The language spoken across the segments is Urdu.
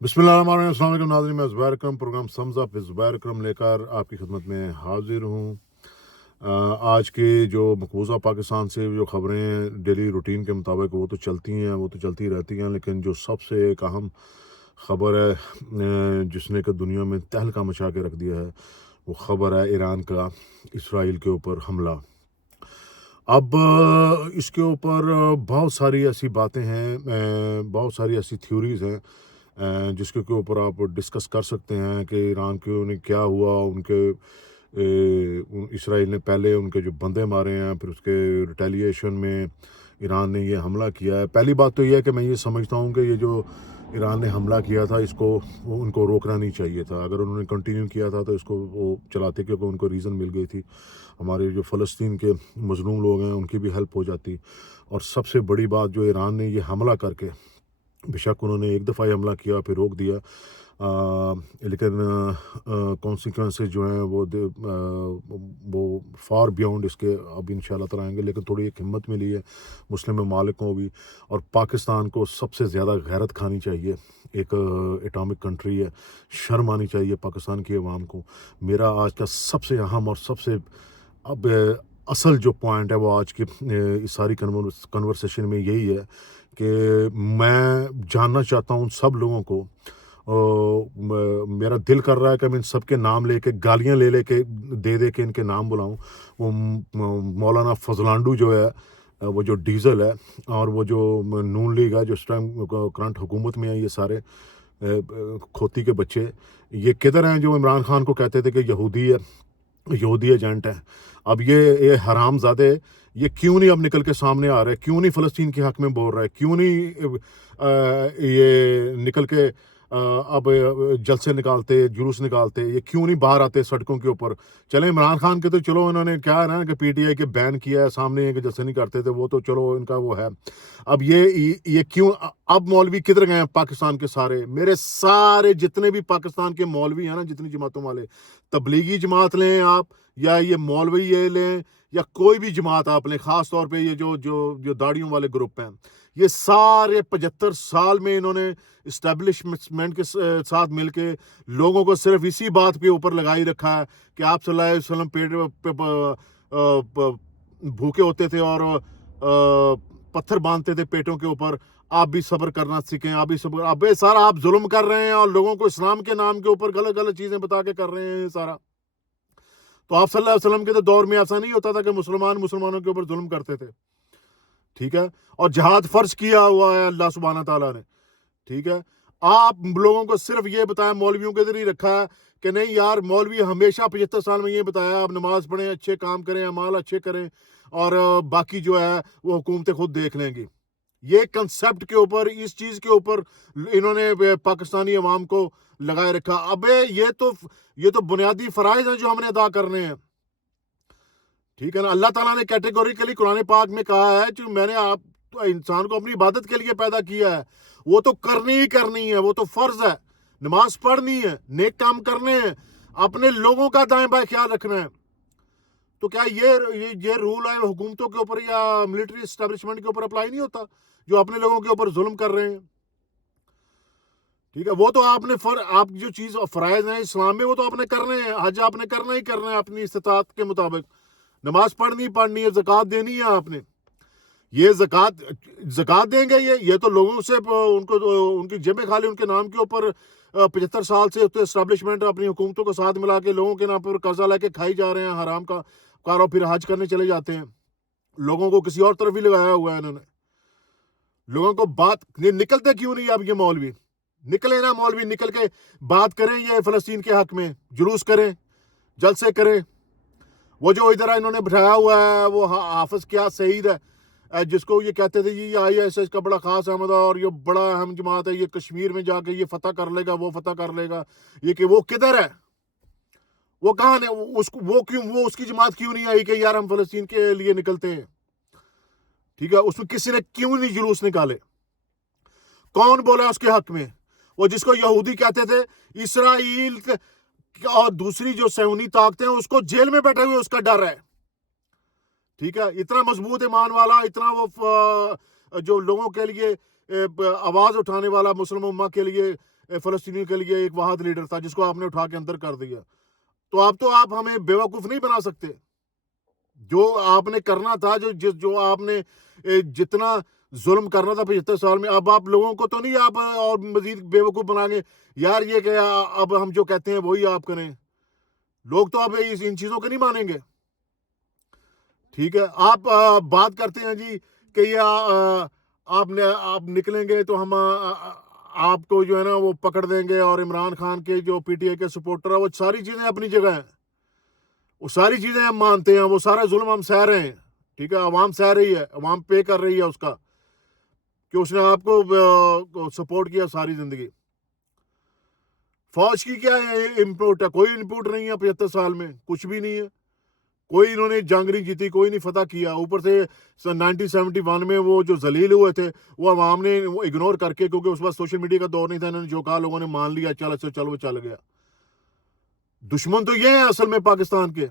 بسم اللہ الرحمن الرحیم۔ السلام علیکم ناظرین، میں زبیر اکرم پروگرام سمز اپ زبیر اکرم لے کر آپ کی خدمت میں حاضر ہوں۔ آج کی جو مقبوضہ پاکستان سے جو خبریں ڈیلی روٹین کے مطابق وہ تو چلتی ہیں، وہ تو چلتی رہتی ہیں، لیکن جو سب سے ایک اہم خبر ہے جس نے کہ دنیا میں تہلکہ مچا کے رکھ دیا ہے، وہ خبر ہے ایران کا اسرائیل کے اوپر حملہ۔ اب اس کے اوپر بہت ساری ایسی باتیں ہیں، بہت ساری ایسی تھیوریز ہیں جس کے اوپر آپ ڈسکس کر سکتے ہیں کہ ایران کے انہیں کیا ہوا، ان کے اسرائیل نے پہلے ان کے جو بندے مارے ہیں، پھر اس کے ریٹیلیشن میں ایران نے یہ حملہ کیا ہے۔ پہلی بات تو یہ ہے کہ میں یہ سمجھتا ہوں کہ یہ جو ایران نے حملہ کیا تھا، اس کو ان کو روکنا نہیں چاہیے تھا۔ اگر انہوں نے کنٹینیو کیا تھا تو اس کو وہ چلاتے، کیونکہ ان کو ریزن مل گئی تھی۔ ہمارے جو فلسطین کے مظلوم لوگ ہیں ان کی بھی ہیلپ ہو جاتی۔ اور سب سے بڑی بات، جو ایران نے یہ حملہ کر کے، بے شک انہوں نے ایک دفعہ حملہ کیا پھر روک دیا، لیکن کانسیکوینسز جو ہیں وہ فار بیونڈ اس کے اب انشاءاللہ تعالیٰ آئیں گے۔ لیکن تھوڑی ایک ہمت ملی ہے مسلم ممالک کو بھی، اور پاکستان کو سب سے زیادہ غیرت کھانی چاہیے۔ ایک اٹامک کنٹری ہے، شرم آنی چاہیے پاکستان کی عوام کو۔ میرا آج کا سب سے اہم اور سب سے اب اصل جو پوائنٹ ہے وہ آج کی اس ساری کنورسیشن میں یہی ہے کہ میں جاننا چاہتا ہوں سب لوگوں کو، میرا دل کر رہا ہے کہ میں ان سب کے نام لے کے، گالیاں لے کے دے کے ان کے نام بلاؤں۔ وہ مولانا فضلانڈو جو ہے، وہ جو ڈیزل ہے، اور وہ جو نون لیگ ہے جو اس ٹائم کرنٹ حکومت میں ہے، یہ سارے کھوتی کے بچے، یہ کدھر ہیں جو عمران خان کو کہتے تھے کہ یہودی ایجنٹ ہیں؟ اب یہ حرام زادے یہ کیوں نہیں اب نکل کے سامنے آ رہے؟ کیوں نہیں فلسطین کے حق میں بول رہے؟ کیوں نہیں یہ نکل کے اب جلسے نکالتے، جلوس نکالتے؟ یہ کیوں نہیں باہر آتے سڑکوں کے اوپر؟ چلیں عمران خان کے تو چلو انہوں نے کیا ہے نا کہ پی ٹی آئی کے بین کیا ہے، سامنے کہ جلسے نہیں کرتے تھے، وہ تو چلو ان کا وہ ہے۔ اب یہ کیوں اب مولوی کدھر گئے ہیں پاکستان کے سارے؟ میرے سارے جتنے بھی پاکستان کے مولوی ہیں نا، جتنی جماعتوں والے، تبلیغی جماعت لیں آپ، یا یہ مولوی یہ لیں، یا کوئی بھی جماعت آپ لیں، خاص طور پہ یہ جو داڑھیوں والے گروپ ہیں، یہ سارے 75 سال میں انہوں نے اسٹیبلشمنٹ کے ساتھ مل کے لوگوں کو صرف اسی بات پہ اوپر لگائی رکھا ہے کہ آپ صلی اللہ علیہ وسلم پیٹ بھوکے ہوتے تھے اور پتھر باندھتے تھے پیٹوں کے اوپر، آپ بھی صبر کرنا سیکھیں، آپ بھی صبر۔ اب یہ سارا آپ ظلم کر رہے ہیں اور لوگوں کو اسلام کے نام کے اوپر غلط غلط چیزیں بتا کے کر رہے ہیں یہ سارا۔ تو آپ صلی اللہ علیہ وسلم کے تو دور میں ایسا نہیں ہوتا تھا کہ مسلمانوں کے اوپر ظلم کرتے تھے، ٹھیک ہے؟ اور جہاد فرض کیا ہوا ہے اللہ سبحانہ تعالیٰ نے، ٹھیک ہے؟ آپ لوگوں کو صرف یہ بتایا، مولویوں کے ذریعے رکھا ہے کہ نہیں یار، مولوی ہمیشہ 75 سال میں یہ بتایا آپ نماز پڑھیں، اچھے کام کریں، اعمال اچھے کریں، اور باقی جو ہے وہ حکومتیں خود دیکھ لیں گی۔ یہ کنسیپٹ کے اوپر، اس چیز کے اوپر انہوں نے پاکستانی عوام کو لگائے رکھا۔ ابے یہ تو بنیادی فرائض ہیں جو ہم نے ادا کرنے ہیں، ٹھیک ہے نا؟ اللہ تعالیٰ نے کیٹیگوریکلی قرآن پاک میں کہا ہے کہ میں نے آپ انسان کو اپنی عبادت کے لیے پیدا کیا ہے، وہ تو کرنی ہی کرنی ہے، وہ تو فرض ہے، نماز پڑھنی ہے، نیک کام کرنے ہیں، اپنے لوگوں کا دائیں بائیں خیال رکھنا ہے۔ تو کیا یہ رول ہے حکومتوں کے اوپر یا ملٹری اسٹیبلشمنٹ کے اوپر اپلائی نہیں ہوتا جو اپنے لوگوں کے اوپر ظلم کر رہے ہیں؟ ٹھیک ہے، وہ تو آپ جو چیز فرائض ہیں اسلام میں وہ تو آپ نے کرنے ہیں، حج آپ نے کرنا ہی کرنا ہے اپنی استطاعت کے مطابق، نماز پڑھنی ہے، زکوٰۃ دینی ہے آپ نے۔ یہ زکوٰۃ دیں گے یہ تو لوگوں سے ان کی جیبیں خالی، ان کے نام کے اوپر 75 سال سے اسٹیبلشمنٹ اپنی حکومتوں کو ساتھ ملا کے لوگوں کے نام پر قرضہ لے کے کھائی جا رہے ہیں حرام کا کارو، پھر حج کرنے چلے جاتے ہیں۔ لوگوں کو کسی اور طرف ہی لگایا ہوا ہے انہوں نے۔ لوگوں کو بات نکلتے کیوں نہیں؟ اب یہ مولوی نکلے نا، مولوی نکل کے بات کریں، یہ فلسطین کے حق میں جلوس کریں، جلسے کریں۔ وہ جو ادھر انہوں نے بٹھایا ہوا ہے وہ حافظ کیا سعید ہے، جس کو یہ کہتے تھے یہ ISIS کا بڑا خاص احمد ہے اور یہ بڑا اہم جماعت ہے، یہ کشمیر میں جا کے یہ فتح کر لے گا، وہ فتح کر لے گا، یہ کہ وہ کدھر ہے؟ وہ کہاں ہے؟ وہ اس کی جماعت کیوں نہیں آئی کہ یار ہم فلسطین کے لیے نکلتے ہیں؟ ٹھیک ہے، اس میں کسی نے کیوں نہیں جلوس نکالے؟ کون بولا اس کے حق میں؟ وہ جس کو یہودی کہتے تھے، اسرائیل اور دوسری جو صہیونی طاقتیں ہیں اس کو جیل میں بیٹھے ہوئے اس کا ڈر ہے، ٹھیک ہے؟ اتنا مضبوط ایمان والا، اتنا وہ جو لوگوں کے لیے آواز اٹھانے والا مسلم امہ کے لیے, فلسطینیوں کے لیے ایک واحد لیڈر تھا جس کو آپ نے اٹھا کے اندر کر دیا. تو آپ ہمیں بیوقوف نہیں بنا سکتے. جو آپ نے کرنا تھا, جو آپ نے جتنا ظلم کرنا تھا 75 سال میں, اب آپ لوگوں کو تو نہیں آپ اور مزید بیوقوف بنا گے یار یہ کہ اب ہم جو کہتے ہیں وہی آپ کریں. لوگ تو اب ان چیزوں کو نہیں مانیں گے. ٹھیک ہے, آپ بات کرتے ہیں جی کہ یہ آپ نکلیں گے تو ہم آپ کو جو ہے نا وہ پکڑ دیں گے, اور عمران خان کے جو پی ٹی آئی کے سپورٹر ہیں وہ ساری چیزیں اپنی جگہ ہیں, وہ ساری چیزیں ہم مانتے ہیں, وہ سارا ظلم ہم سہ رہے ہیں. ٹھیک ہے, عوام سہ رہی ہے, عوام پے کر رہی ہے اس کا کہ اس نے آپ کو سپورٹ کیا ساری زندگی. فوج کی کیا امپورٹ ہے؟ کوئی امپورٹ نہیں ہے 75 سال میں, کچھ بھی نہیں ہے. کوئی انہوں نے جنگ نہیں جیتی, کوئی نہیں فتح کیا. اوپر سے 1971 میں وہ جو ذلیل ہوئے تھے وہ عوام نے اگنور کر کے, کیونکہ اس وقت سوشل میڈیا کا دور نہیں تھا, انہوں نے جو کہا لوگوں نے مان لیا, چل وہ چل گیا. دشمن تو یہ ہے اصل میں پاکستان کے.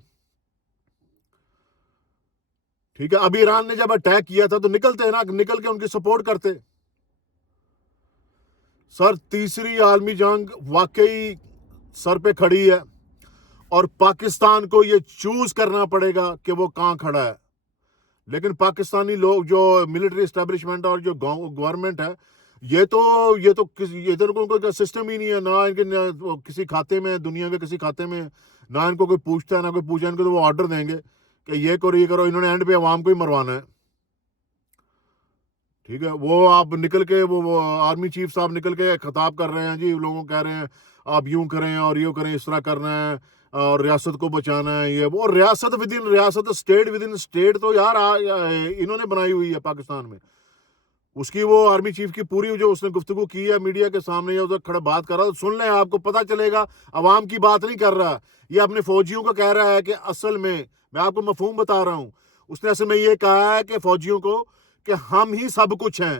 ٹھیک ہے, ابھی ایران نے جب اٹیک کیا تھا تو نکلتے نا, نکل کے ان کی سپورٹ کرتے. سر تیسری عالمی جنگ واقعی سر پہ کھڑی ہے, اور پاکستان کو یہ چوز کرنا پڑے گا کہ وہ کہاں کھڑا ہے. لیکن پاکستانی لوگ جو ملٹری اسٹیبلشمنٹ اور جو گورنمنٹ ہے, یہ تو ادھر کوئی سسٹم ہی نہیں ہے, نہ ان کے کسی کھاتے میں, دنیا کے کسی کھاتے میں, نہ ان کو کوئی پوچھتا ہے نہ کوئی پوچھا. ان کو تو وہ آرڈر دیں گے کہ یہ کرو یہ کرو, انہوں نے اینڈ پہ عوام کو ہی مروانا ہے. ٹھیک ہے, وہ آپ نکل کے وہ آرمی چیف صاحب نکل کے خطاب کر رہے ہیں جی, لوگوں کہہ رہے ہیں آپ یوں کریں اور یوں کریں, اس طرح کرنا ہے اور ریاست کو بچانا ہے. یہ وہ ریاست ود ان ریاست, اسٹیٹ ود ان اسٹیٹ تو یار انہوں نے بنائی ہوئی ہے پاکستان میں. اس کی وہ آرمی چیف کی پوری جو اس نے گفتگو کی ہے میڈیا کے سامنے, ادھر کھڑا بات کر رہا, تو سن لیں, آپ کو پتہ چلے گا. عوام کی بات نہیں کر رہا, یہ اپنے فوجیوں کو کہہ رہا ہے کہ اصل میں آپ کو مفہوم بتا رہا ہوں. اس نے اصل میں یہ کہا ہے کہ فوجیوں کو کہ ہم ہی سب کچھ ہیں,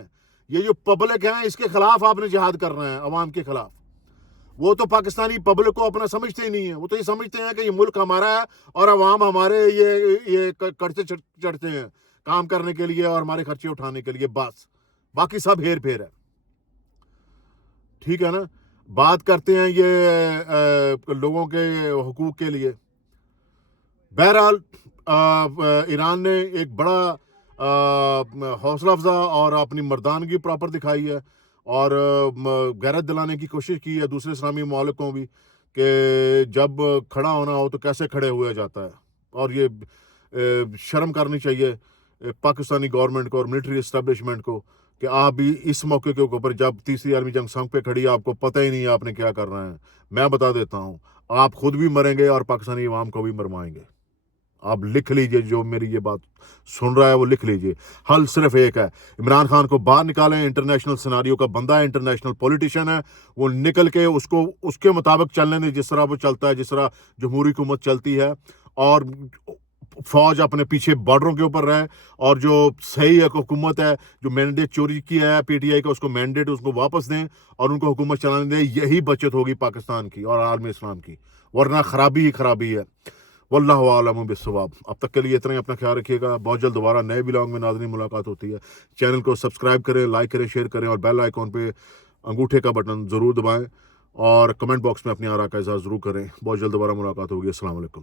یہ جو پبلک ہے اس کے خلاف آپ نے جہاد کرنا ہے, عوام کے خلاف. وہ تو پاکستانی پبلک کو اپنا سمجھتے ہی نہیں ہے, وہ تو یہ سمجھتے ہیں کہ یہ ملک ہمارا ہے اور عوام ہمارے یہ کرچے چڑھتے ہیں کام کرنے کے لیے اور ہمارے خرچے اٹھانے کے لیے, بس باقی سب ہیر پھیر ہے. ٹھیک ہے نا, بات کرتے ہیں یہ لوگوں کے حقوق کے لیے. بہرحال ایران نے ایک بڑا حوصلہ افزا اور اپنی مردانگی پراپر دکھائی ہے, اور غیرت دلانے کی کوشش کی ہے دوسرے اسلامی ممالک کو بھی کہ جب کھڑا ہونا ہو تو کیسے کھڑے ہوا جاتا ہے. اور یہ شرم کرنی چاہیے پاکستانی گورنمنٹ کو اور ملٹری اسٹیبلشمنٹ کو کہ آپ بھی اس موقع کے اوپر, جب تیسری عالمی جنگ سنگ پہ کھڑی, آپ کو پتہ ہی نہیں ہے آپ نے کیا کرنا ہے. میں بتا دیتا ہوں, آپ خود بھی مریں گے اور پاکستانی عوام کو بھی مرمائیں گے. آپ لکھ لیجئے, جو میری یہ بات سن رہا ہے وہ لکھ لیجئے. حل صرف ایک ہے, عمران خان کو باہر نکالیں, انٹرنیشنل سیناریو کا بندہ ہے, انٹرنیشنل پولیٹیشین ہے, وہ نکل کے اس کے مطابق چلنے دیں جس طرح وہ چلتا ہے, جس طرح جمہوری حکومت چلتی ہے. اور فوج اپنے پیچھے بارڈروں کے اوپر رہے, اور جو صحیح حکومت ہے جو مینڈیٹ چوری کیا ہے پی ٹی آئی کا, اس کو مینڈیٹ اس کو واپس دیں اور ان کو حکومت چلانے دیں. یہی بچت ہوگی پاکستان کی اور عالم اسلام کی, ورنہ خرابی ہی خرابی ہے. واللہ عالم بالصواب. اب تک کے لیے اتنا ہی, اپنا خیال رکھیے گا. بہت جلد دوبارہ نئے ولاگ میں ناظرین ملاقات ہوتی ہے. چینل کو سبسکرائب کریں, لائک کریں, شیئر کریں, اور بیل آئیکن پہ انگوٹھے کا بٹن ضرور دبائیں, اور کمنٹ باکس میں اپنی آراء کا اظہار ضرور کریں. بہت جلد دوبارہ ملاقات ہوگی. السلام علیکم.